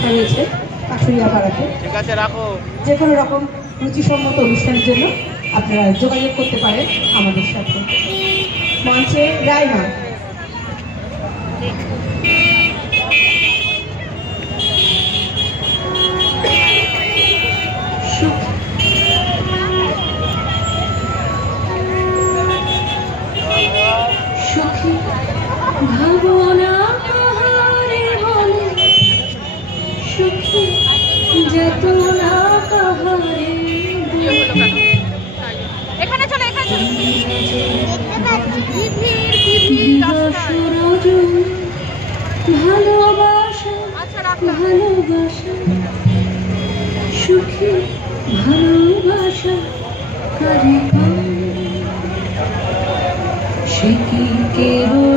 রাখা রয়েছে কাঠুরিয়া পাড়াতে। ঠিক আছে, রাখো। যে কোনো রকম রুচিসম্মত অনুষ্ঠানের জন্য আপনারা যোগাযোগ করতে পারেন আমাদের সাথে। মঞ্চে রাইমা। সুখী ভাবনা কাহারে বলে, সুখী যেতনা কাহারে এখানে চলে, এখানে চলে। ভালোবাসা ভালোবাসা সুখী ভালোবাসা কারে সে কি কেবল